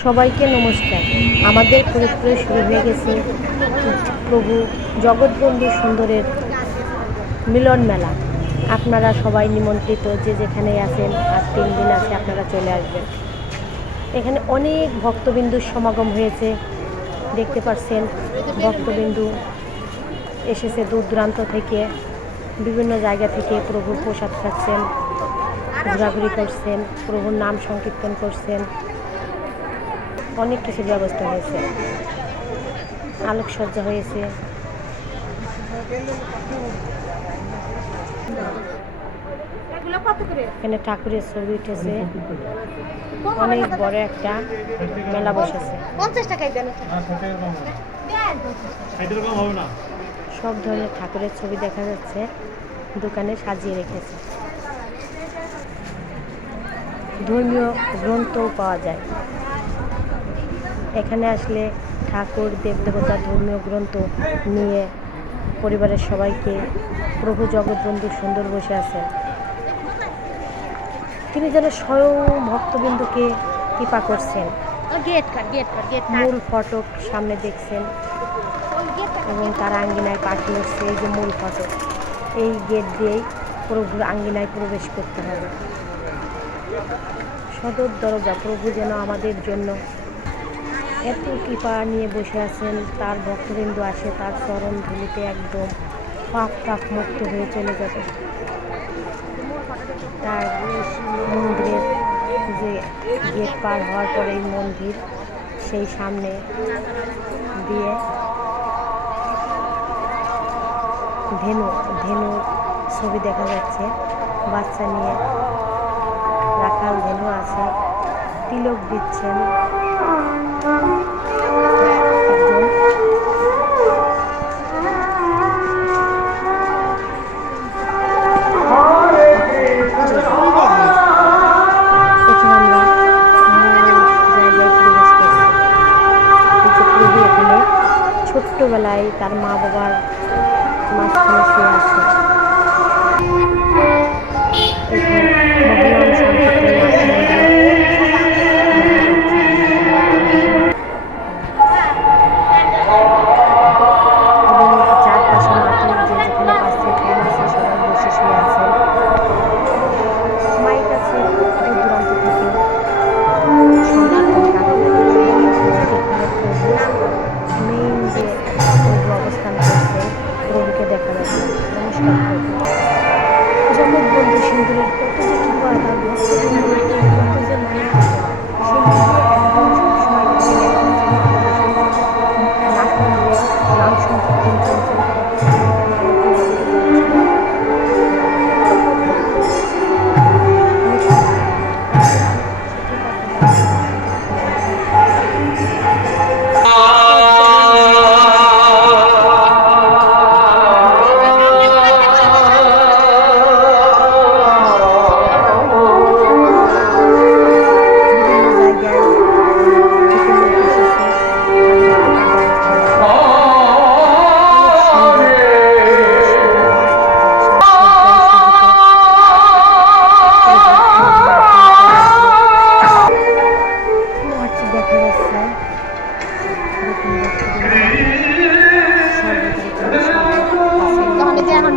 সবাইকে নমস্কার। আমাদের ফরিদপুরে শুরু হয়ে গেছে প্রভু জগৎবন্ধু সুন্দরের মিলন মেলা। আপনারা সবাই নিমন্ত্রিত যে যেখানে আছেন আর তিন দিন আছে আপনারা চলে আসবেন। এখানে অনেক ভক্তবিন্দুর সমাগম হয়েছে, দেখতে পাচ্ছেন ভক্তবিন্দু এসেছে দূর দূরান্ত থেকে, বিভিন্ন জায়গা থেকে প্রভুর প্রসাদ খাচ্ছেন, ঘোরাঘুরি করছেন, প্রভুর নাম সংকীর্তন করছেন। অনেক কিছু ব্যবস্থা হয়েছে। আলোকসজ্জা হয়েছে। এগুলো কত করে? এখানে ঠাকুরের ছবি উঠেছে। অনেক বড় একটা মেলা বসেছে। সব ধরনের ঠাকুরের ছবি দেখা যাচ্ছে। দোকানে সাজিয়ে রেখেছে। ধর্মীয় গ্রন্থও পাওয়া যায়। এখানে আসলে ঠাকুর দেবদেবতার ধর্মীয় গ্রন্থ নিয়ে পরিবারের সবাইকে প্রভু জগৎবন্ধু সুন্দর বসে আছেন। তিনি যেন স্বয়ং ভক্তবিন্দুকে কৃপা করছেন। মূল ফটক সামনে দেখছেন এবং তার আঙ্গিনায় পাখি উঠছে এই যে মূল ফটক। এই গেট দিয়েই প্রভুর আঙ্গিনায় প্রবেশ করতে হবে। সদর দরজা প্রভু যেন আমাদের জন্য এত কৃপা নিয়ে বসে আছেন, তার ভক্তবৃন্দ আসে, তার চরণ ধুলিতে একদম পাপ পাপ মুক্ত হয়ে চলে যাবে। তার মন্দিরের যে গেট পার হওয়ার পরে এই মন্দির সেই সামনে দিয়ে ধেনু ধেনুর ছবি দেখা যাচ্ছে, বাচ্চা নিয়ে রাখাল ধেনু আছে, তিলক দিচ্ছেন। ছোট্টবেলায় তার মা বাবার মাঝখানে নাম সংকীর্তন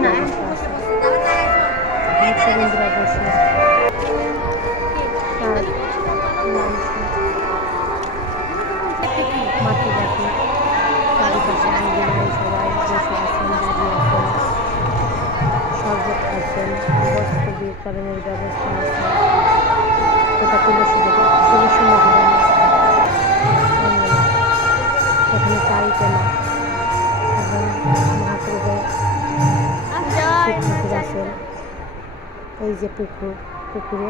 নাম মাটি দেখে চারিপাশে আঙ্গিনায় সবাই বসে আছেন দাঁড়িয়ে আছেন শরবত ব্যবস্থা আছে এটা তুলসী দেবে তুলসী মহারানী চারিতলা এবং মহাপ্রভু আছেন এই যে পুকুর পুকুরে